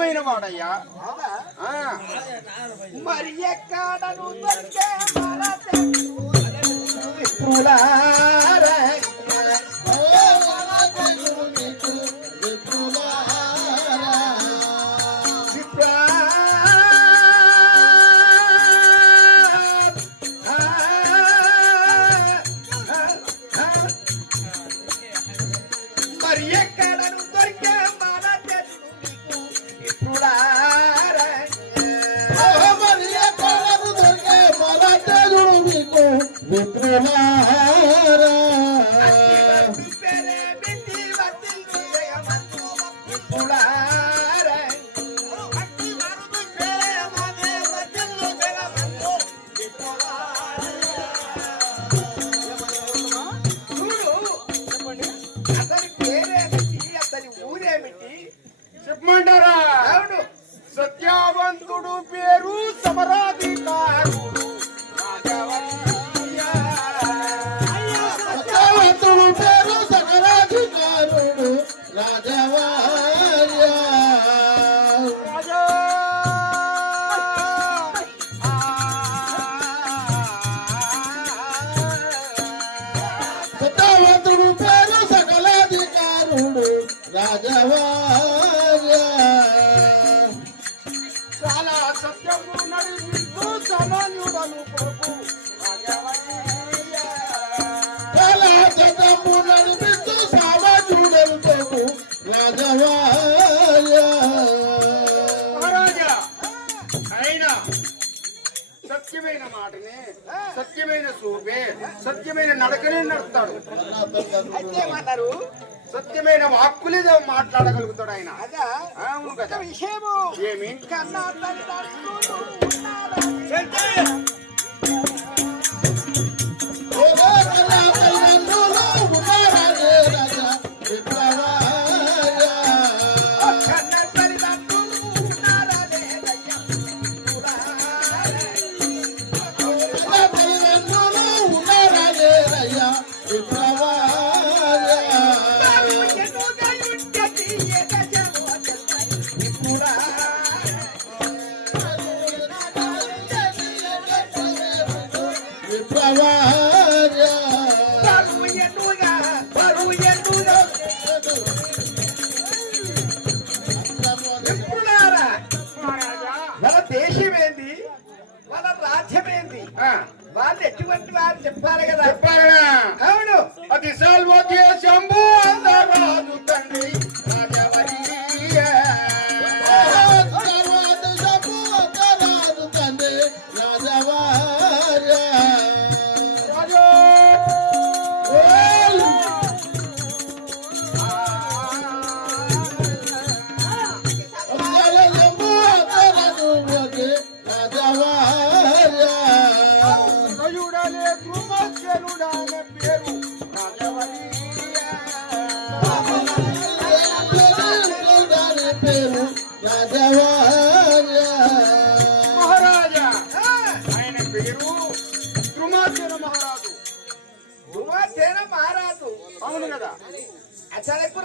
అందమైన వాడయ్యా మరి ఎక్కడ Nipula నడుస్తాడు అయితే ఏమన్నారు? సత్యమైన వాక్కులే మాట్లాడగలుగుతాడు ఆయన. అదా? అవును కదా. విషయము. ఏమి? కన్నా తల్లిదండ్రులు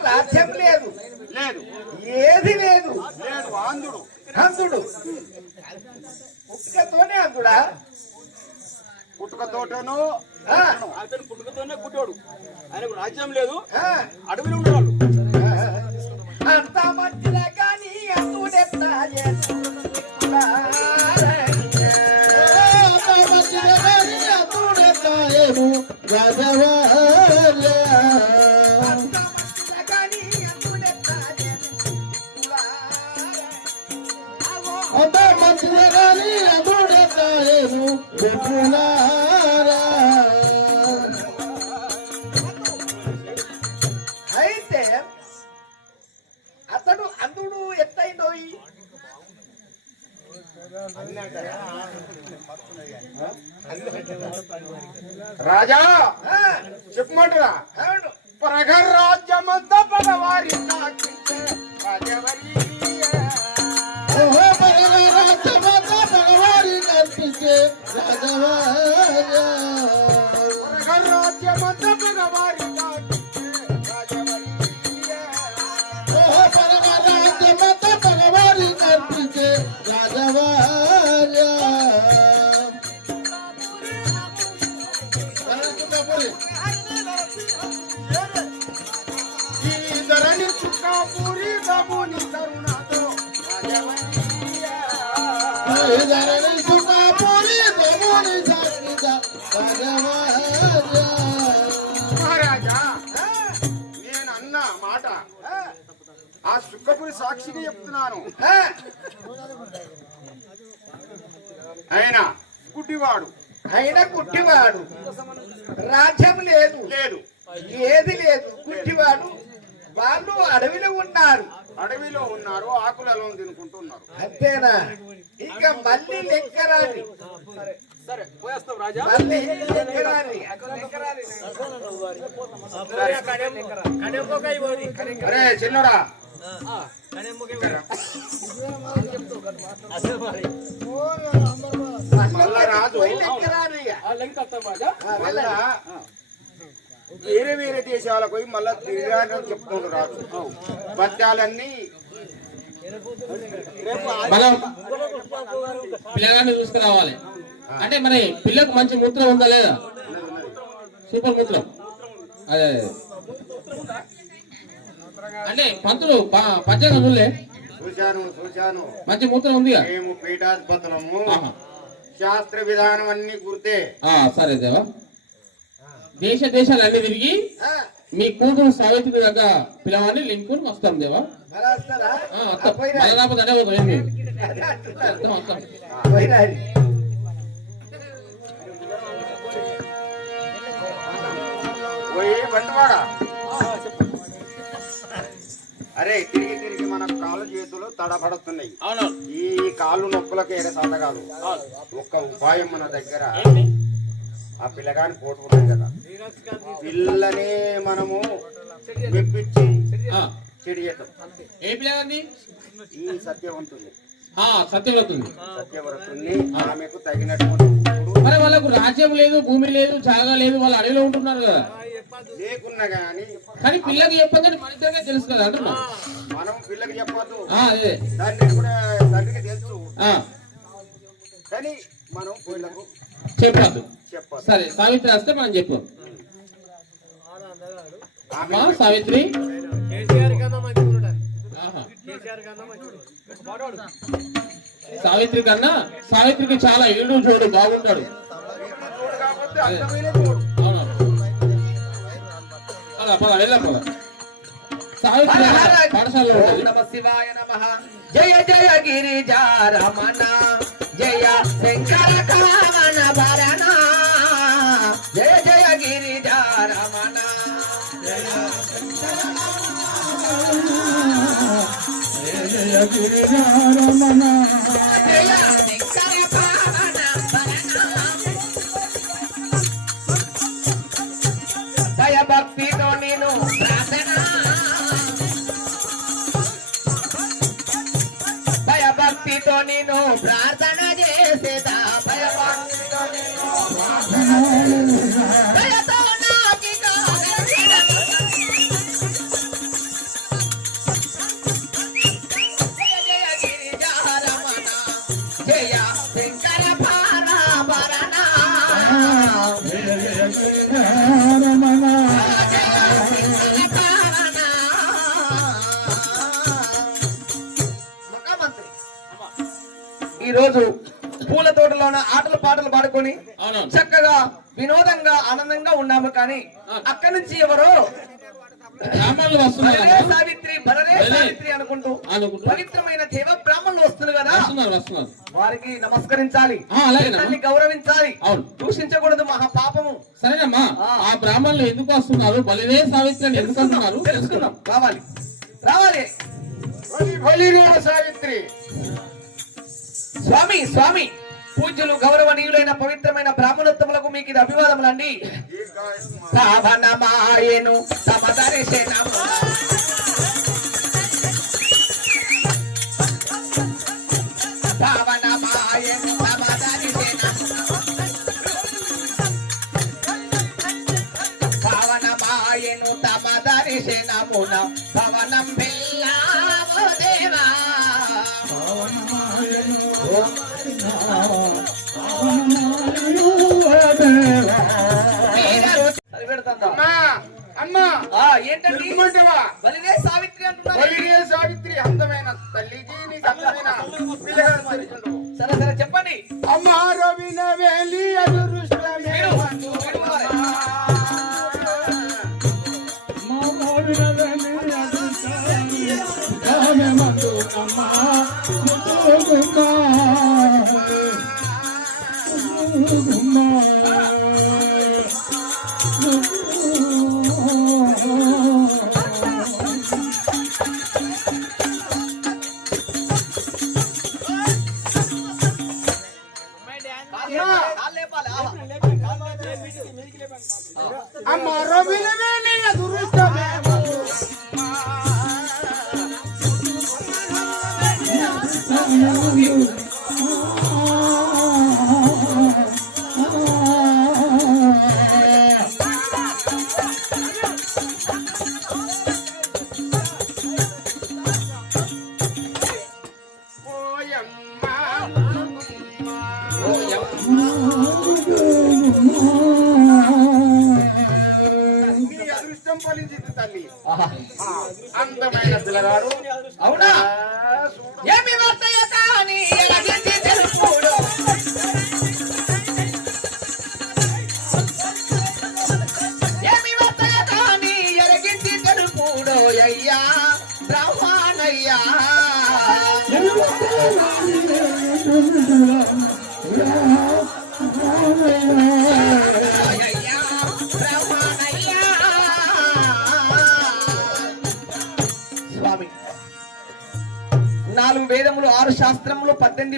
రాజ్యం లేదు. లేదు. ఏది లేదు. లేదు హంసుడు పుట్టుకతోనే హంసుడా పుట్టుక తోటను ఆ, అతను పుట్టుకతోనే పుట్టాడు ఆయనకు రాజ్యం లేదు. అడవిలో ఉండేవాళ్ళు అంత మంచిదా కానీ హంసుడెట్లా மாறி காக்கின்ற பகவரி సాక్షిగా చెప్తున్నాను. ఆయన గుడ్డివాడు. ఆయన గుట్టివాడు రాజ్యం లేదు. లేదు. ఏది లేదు. గుట్టివాడు వాళ్ళు అడవిలో ఉన్నారు. అడవిలో ఉన్నారు ఆకులలో తినుకుంటున్నారు. అంతేనా? ఇక మళ్ళీ లెక్కరాని. సరే పోయేస్తాం రాజా. మళ్ళీ చిన్నడా. వేరే వేరే దేశాలకు పోయి మళ్ళా తిరిగాడని చెప్తుండ్రు రాజు. పద్యాలన్నీ మనం పిల్లగాన్ని చూసుకురావాలి అంటే మరి పిల్లకు మంచి మూత్రం ఉందా లేదా? సూపర్ మూత్రం. అదే అదే. అంటే పంతులు ప- పంచాంగం చూడలే చూశాను చూశాను. మంచి మూత్రం ఉందిగా? మేము పీఠాధిపతులము. శాస్త్ర విధానం అన్ని గుర్తే. ఆ, సరే దేవా. దేశ దేశాలు అన్ని తిరిగి మీ కూతురు సావిత్రి దగ్గర పిలవని లింకుని వస్తాం దేవా. ఆ, ఆ, వస్తాం. అరే తిరిగి తిరిగి మన కాళ్ళు చేతులు తడబడుతున్నాయి. అవును. ఈ కాళ్ళు నొప్పులకు ఏడ సాధ కాదు ఒక్క ఉపాయం మన దగ్గర. ఆ పిల్లగాని పోటుకున్నాం కదా. పిల్లనే మనము మెప్పించి ఆ, చెడియటం ఏ పిల్లగాంది ఈ సత్యవంతుని ఆ సత్యవతుంది సత్యవ్రతుని ఆమెకు తగినటువంటి మరి వాళ్ళకు రాజ్యం లేదు భూమి లేదు జాగా లేదు వాళ్ళు అడవిలో ఉంటున్నారు కదా. లేకున్నా గాని కానీ పిల్లకి చెప్పదని మన ఇద్దరికే తెలుసు కదా అంటున్నా. మనం పిల్లకి చెప్పొద్దు. ఆ, అదే. తండ్రి కూడా తండ్రికి తెలుసు. ఆ, కానీ మనం పిల్లకు చెప్పద్దు. చెప్పొద్దు. సరే సావిత్రి వస్తే మనం చెప్పు సావిత్రి. సావిత్రి కన్నా సావిత్రికి చాలా ఈడు చూడు బాగుంటాడు. శివాయ నమః. జయ జయ గిరిజా రమణ. జయ శంకర కామన భరణ. జయ జయ గిరిజా రమణ. జయ శంకర జయ శంకర పారణ ముఖమంత్రి ఈ రోజు పూల తోటలోన ఆటలు పాటలు పాడుకొని చక్కగా వినోదంగా ఆనందంగా ఉన్నాము కానీ అక్కడి నుంచి ఎవరో బ్రాహ్మణులు వస్తున్నారు? సావిత్రి. సావిత్రి అనుకుంటూ పవిత్రమైన దేవ బ్రాహ్మణులు వస్తున్నారు కదా. వస్తున్నారు వస్తున్నారు. వారికి నమస్కరించాలి. పెద్దల్ని గౌరవించాలి. అవును. దూషించకూడదు మహా పాపము. సరేనమ్మా ఆ. బ్రాహ్మణులు ఎందుకు వస్తున్నారు? బలిదే సావిత్రి అని ఎందుకు అంటున్నారు? తెలుసుకుందాం. రావాలి. రావాలి. బలి బలిరే సావిత్రి. స్వామి స్వామి. పూజ్యులు గౌరవనీయులైన పవిత్రమైన బ్రాహ్మణోత్తములకు మీకు ఇది అభివాదములండి. పావనమాయను తమ దర్శనము ఆ, అమ్మ రవిన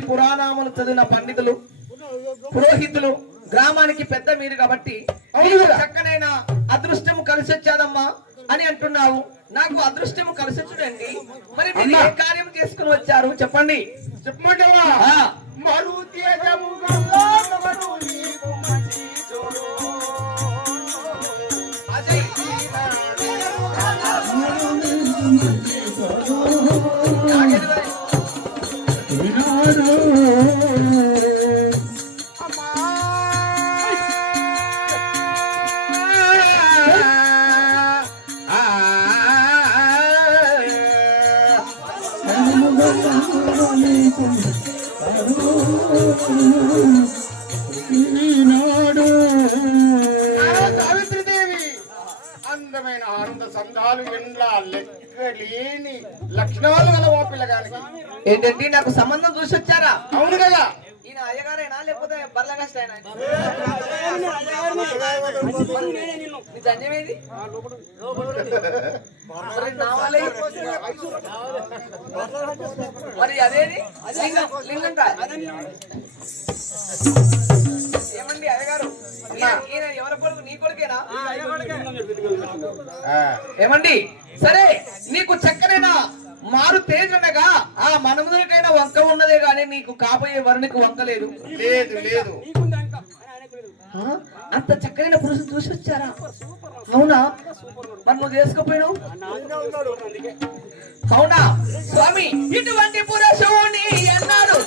పురాణములు చదివిన పండితులు పురోహితులు గ్రామానికి పెద్ద మీరు కాబట్టి చక్కనైన అదృష్టము కలిసి వచ్చాదమ్మా అని అంటున్నావు. నాకు అదృష్టము కలిసి వచ్చుడండి మరి మీరు ఏ కార్యం చేసుకుని వచ్చారు? చెప్పండి. చెప్పమంటావా? లెక్కలేని లక్షణాలు గల ఓ పిల్లగానికి. ఏంటండి నాకు సంబంధం చూసి వచ్చారా అవును కదా. ఈయన అయ్యగారేనా లేకపోతే బర్ల జంజమేది మరి అదేది? లింగం ఏమండి అయ్యగారు? ఈయన- ఈయన ఎవరి కొడుకు? నీ కొడుకేనా? ఆ, ఏమండి? సరే నీకు చక్కనైన మారు తేజనగా ఆ మనమునికైనా వంక ఉన్నదే గాని నీకు కాబోయే వరునికి వంక లేదు. లేదు లేదు? అంత చక్కనైన పురుషుని చూసి వచ్చారా? అవునా? మరి నువ్వు చేసుకోపోయినావు అవునా? స్వామి ఇటువంటి పురుషుని అన్నాడు.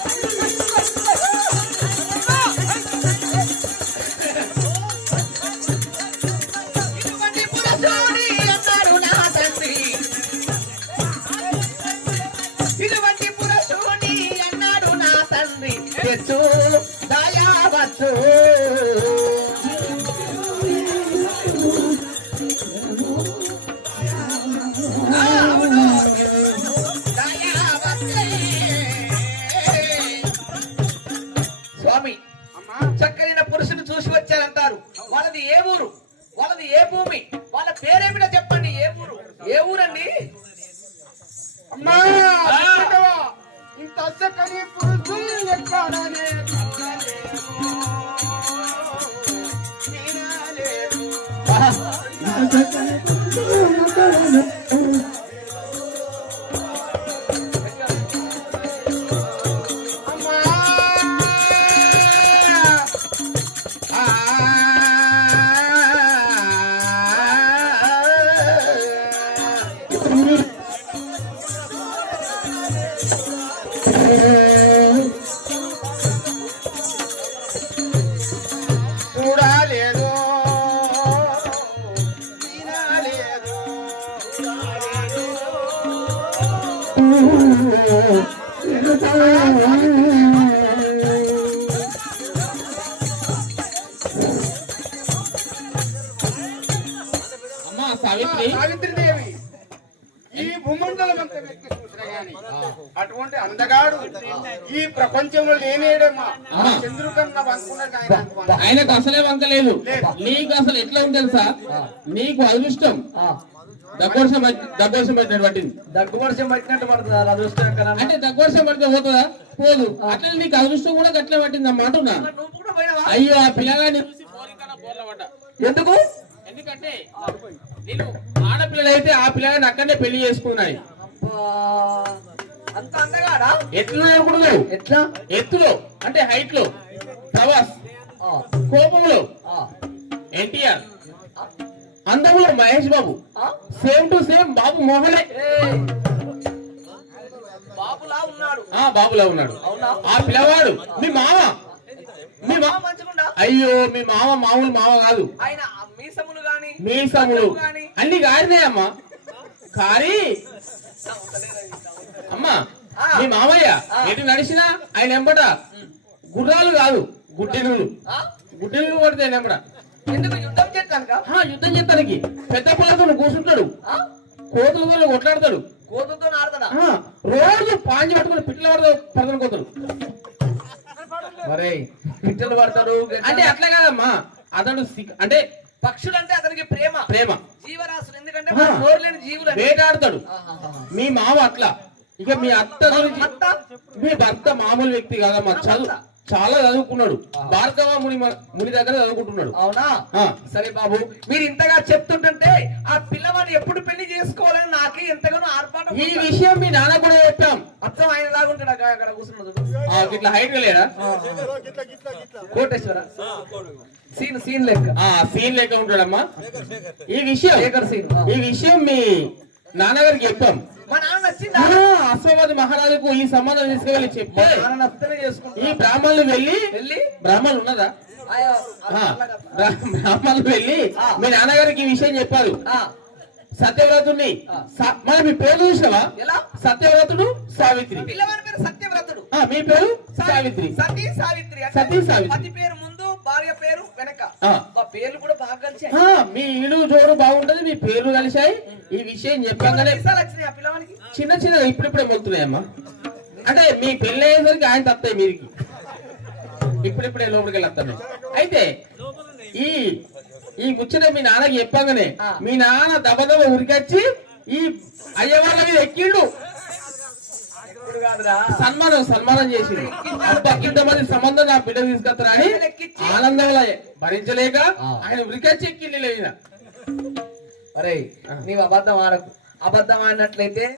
పురుషుని చూసి వచ్చారంటారు. వాళ్ళది ఏ ఊరు? వాళ్ళది ఏ భూమి? వాళ్ళ పేరేమిటో చెప్పండి ఏ ఊరు? ఏ ఊరండి? అమ్మా? ఇంత చక్కని పురుషులు ఎక్కడనే? వినలేదు. అమ్మా సావిత్రిదేవి. ఈ భూమండలం అంత వ్యక్తి చూసిన గాని అటువంటి అందగాడు ఈ ప్రపంచంలో లేనేడమ్మా. చంద్రుకన్నా అనుకున్నాడు. ఆయనకు అసలే వంక లేదు. లేదు. నీకు అసలు ఎట్లా ఉంది తెలుసా నీకు అదృష్టం. దగ్గర్షం దగ్గర్షం పట్టినటువంటి దగ్గు వర్షం పట్టినట్టు పడుతుంది అది అదృష్టం అంటే దగ్గర్షం పడితే పోతుందా? పోదు. అట్లనే నీకు అదృష్టం కూడా గట్లే పట్టింది అన్నమాట అంటున్నా నువ్వు కూడా పోయినావా? అయ్యో ఆ పిల్లగాని ఎందుకు? ఎందుకంటే నేను ఆడపిల్లలైతే ఆ పిల్లగాని అక్కడనే పెళ్ళి చేసుకున్నాయి. అబ్బా, అంత అందగాడా? ఎట్లు ఇప్పుడు ఎట్లా? ఎత్తులో అంటే హైట్లో ప్రభాస్ ఆ, కోపంలో. ఆ, NTR. అందములో Mahesh Babu? Same to same Babu మోహనే. బాబులా ఉన్నాడు. ఆ బాబులా ఉన్నాడు. ఆ పిల్లవాడు మీ మామ. మీ మా మా మంచిగుండా అయ్యో మీ మామ మామూలు మామ కాదు. మీసములు అన్ని గారినాయి అమ్మా. కారి అమ్మా. మీ మామయ్య. ఎటు నడిచినా ఆయన ఎంబట గుర్రాలు కాదు? గుడ్డెనుగులు పడితే ఆయన ఎంబట ఎందుకు యుద్ధం చేస్తానుక. పెద్ద పుల్లతో కూర్చుంటాడు. కోతులతో కొట్లాడతాడు. కోతులతో ఆడతాడా? ఆ, రోజు పాంచి పట్టుకుని పిట్టల పడతాడు పడతాను కోతలు. మరే పిట్టలు పడతాడు అంటే అట్లా కాదమ్మా. అతడు సిక్- అంటే పక్షులు అంటే అతనికి ప్రేమ. ప్రేమ. జీవరాశులు ఎందుకంటే లేని జీవులు. వేటాడతాడు. మీ మామ అట్లా. ఇక మీ అత్త గురించి అత్త? మీ భర్త మామూలు వ్యక్తి కాదమ్మా చదువు. చాలా చదువుకున్నాడు. భార్గవ ముని ముని దగ్గర చదువుకుంటున్నాడు. అవునా. సరే బాబు మీరు ఇంతగా చెప్తుంటుంటే ఆ పిల్లవాడిని ఎప్పుడు పెళ్ళి చేసుకోవాలని నాకే ఎంతగానో ఆర్పాటం ఈ విషయం మీ నాన్న కూడా చెప్పాం. అర్థం ఆయన లాగుంటాడు అక్కడ అక్కడ కూర్చున్నది ఆ, ఇట్లా హైట్గా లేడా? కోటేశ్వర. సీన్ సీన్ లెక్క. ఆ సీన్ లెక్క ఉంటాడమ్మా. ఈ విషయం. ఈ విషయం మీ నాన్నగారికి చెప్పాం. అశ్వపతి మహారాజుకు ఈ సంబంధం చెప్తే నచ్చనే చేసుకుంటా ఈ బ్రాహ్మణులు వెళ్ళి వెళ్ళి? బ్రాహ్మణులు ఉన్నదా బ్రాహ్మణులు వెళ్ళి. మీ నాన్నగారికి ఈ విషయం చెప్పారు. ఆ, సత్యవ్రతుడిని మరి మీ పేరు చూసినావా? ఎలా? సత్యవ్రతుడు సావిత్రి. పిల్లవాడి పేరు సత్యవ్రతుడు. మీ పేరు సావిత్రి. సతీ సావిత్రి సతీ సావిత్రి. పేరు ముందు భార్య పేరు వెనక. పేర్లు కూడా బాగా కలిసాయి. మీ ఇడు జోడు బాగుంటది మీ పేర్లు కలిశాయి. ఈ విషయం చెప్పగానే చిన్న చిన్న ఇప్పుడిప్పుడే మొలుతున్నాయమ్మా. అంటే మీ పెళ్ళి అయ్యేసరికి ఆయన తత్తాయి మీరికి. ఇప్పుడిప్పుడే లోపలికి వెళ్ళొస్తాను. అయితే ఈ ఈ ముచ్చట మీ నాన్నకి చెప్పగానే. మీ నాన్న దబదబ ఉరికొచ్చి ఈ అయ్యవాళ్ళ మీద ఎక్కిండు. సన్మానం సన్మానం చేసిండు. ఇంతమంది సంబంధం నా బిడ్డ తీసుకొస్తారా అని ఆనందంలో భరించలేక ఆయన ఉరికొచ్చి ఎక్కిండు లేవిన అరే నీవు అబద్ధం ఆడకు. అబద్ధం ఆడినట్లయితే